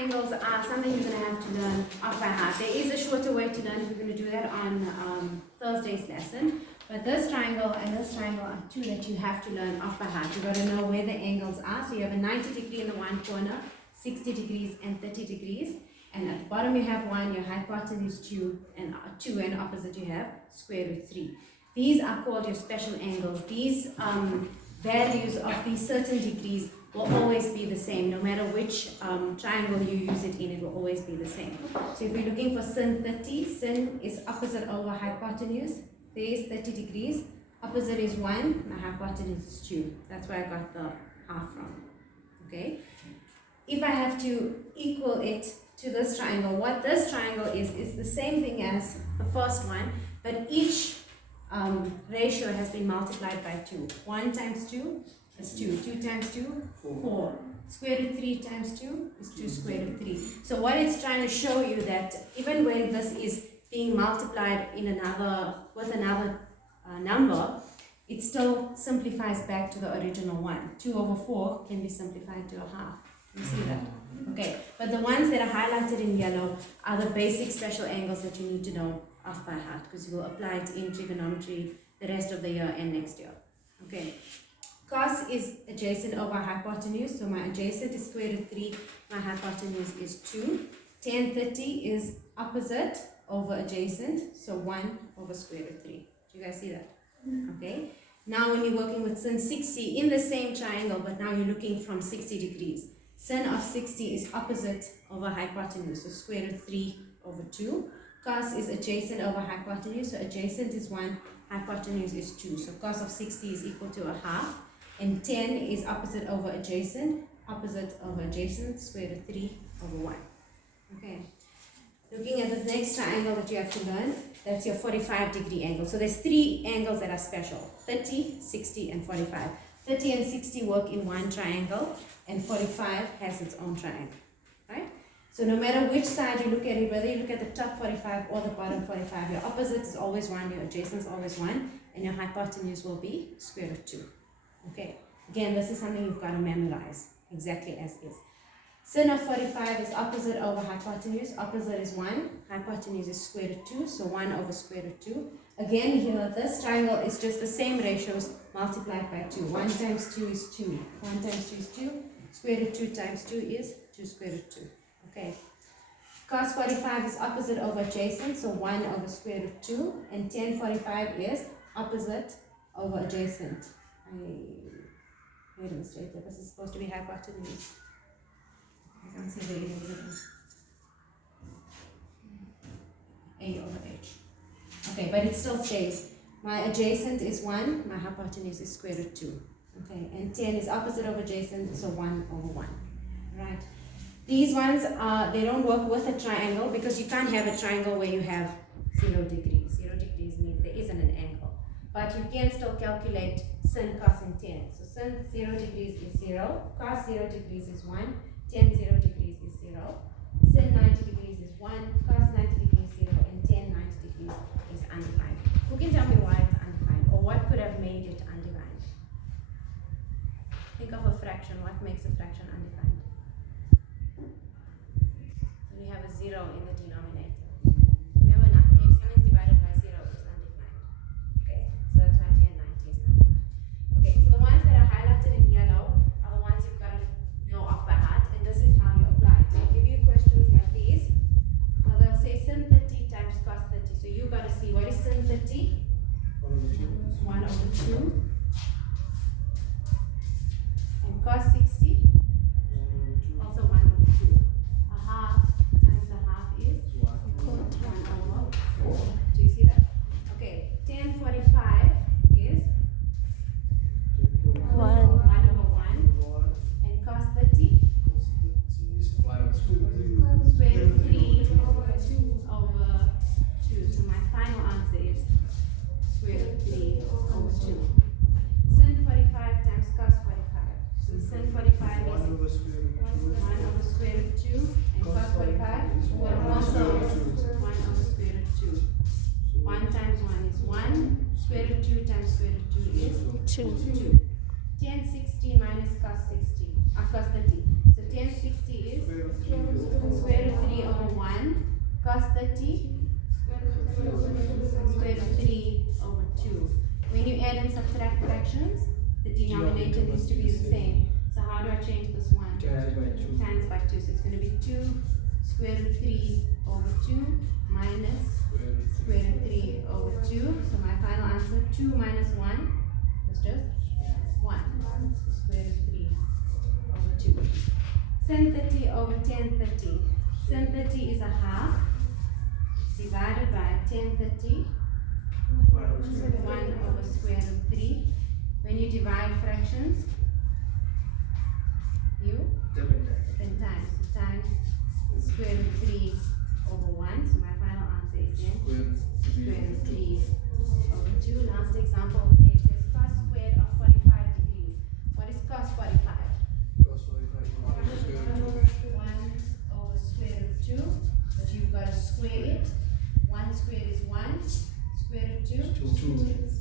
triangles are something you're going to have to learn off by heart. There is a shorter way to learn if you're going to do that on Thursday's lesson. But this triangle and this triangle are two that you have to learn off by heart. You've got to know where the angles are. So you have a 90 degree in the one corner, 60 degrees and 30 degrees. And at the bottom you have 1, your hypotenuse 2, and opposite you have square root 3. These are called your special angles. These values of these certain degrees will always be the same. No matter which triangle you use it in, it will always be the same. So if you're looking for sin 30, sin is opposite over hypotenuse. There is 30 degrees. Opposite is 1, my hypotenuse is 2. That's where I got the half from. Okay. If I have to equal it to this triangle, what this triangle is the same thing as the first one, but each ratio has been multiplied by 2. 1 times 2 is 2. 2 times 2, 4. Square root 3 times 2 is 2 square root 3. So what it's trying to show you that even when this is being multiplied in with another number, it still simplifies back to the original one. 2 over 4 can be simplified to a half. You see that? Okay, but the ones that are highlighted in yellow are the basic special angles that you need to know off by heart, because you will apply it in trigonometry the rest of the year and next year. Okay, cos is adjacent over hypotenuse, so my adjacent is square root 3, my hypotenuse is 2. Tan 30 is opposite over adjacent, so 1 over square root 3. Do you guys see that? Okay, now when you're working with sin 60 in the same triangle, but now you're looking from 60 degrees. Sin of 60 is opposite over hypotenuse, so square root 3 over 2. Cos is adjacent over hypotenuse, so adjacent is 1, hypotenuse is 2. So cos of 60 is equal to a half. And 10 is opposite over adjacent square root 3 over 1. Okay. Looking at the next triangle that you have to learn, that's your 45 degree angle. So there's 3 angles that are special: 30, 60, and 45. 30 and 60 work in one triangle, and 45 has its own triangle, right? So no matter which side you look at it, whether you look at the top 45 or the bottom 45, your opposite is always 1, your adjacent is always 1, and your hypotenuse will be square root 2. Okay, again, this is something you've got to memorize exactly as is. Sin of 45 is opposite over hypotenuse. Opposite is 1, hypotenuse is square root 2, so 1 over square root 2. Again, here, this triangle is just the same ratios multiplied by 2. 1 times 2 is 2. 1 times 2 is 2. Square root 2 times 2 is 2 square root 2. Okay. Cos 45 is opposite over adjacent, so 1 over square root 2. And tan 45 is opposite over adjacent. I made a mistake there. This is supposed to be hypotenuse. I can't see the A over H. Okay, but it still stays. My adjacent is 1, my hypotenuse is square root 2. Okay, and 10 is opposite over adjacent, so 1 over 1. Right? These ones, they don't work with a triangle, because you can't have a triangle where you have 0 degrees. 0 degrees means there isn't an angle. But you can still calculate sin, cos, and tan. So sin 0 degrees is 0, cos 0 degrees is 1, tan 0 degrees is 0, sin 90 degrees is 1, cos 90 degrees is 0, and tan 90 degrees is undefined. Who can tell me why it's undefined, or what could have made it undefined? Think of a fraction. What makes a fraction undefined? When you have a 0 in the denominator. Remember, nothing, if something is divided by 0, it's undefined. Okay, so that's why tan 90 is undefined. Okay, so the ones that are highlighted in yellow are the ones you've got to know off by heart, and this is how you apply it. So I'll give you questions like these. So they'll say sin 30 times cos 30. So you've got to see what is sin 30? 1 over 2. And cos 60? Also 1 over 2. A half times a half is 1 over 4. Do you see that? Okay, tan 45 is 1 over 1. And cos 30? Square root 3 over 2. So my final answer is square root 3 over 2. Sin 45 times cos 45. So sin 45 is 1 over square root 2. And cos 45 is also 1 over square root 2. 1 times 1 is 1. Square root 2 times square root 2 is 2. Tan 60 minus cos 60. Cos 30. So tan 60 is Cos 30, square root 3 over 2. When you add and subtract fractions, the denominator needs to be the same. So how do I change this one? Times by 2. Times by 2. So it's going to be 2 square root 3 over 2 minus square root 3 over 2. So my final answer, 2 minus 1 is just 1. So square root 3 over 2. Sin 30 over tan 30. Sin 30 is a half divided by tan 30. 1 over square root 3. When you divide fractions, you then times. So times square root 3 over 1. So my final answer is then square root 3 over 2. Last example over there, it says cos squared of 45 degrees. What is cos 45? Cos 45 is 1 over square root 1 over square root 2. But you've got to square it. 1 squared is 1. Square root 2. 2.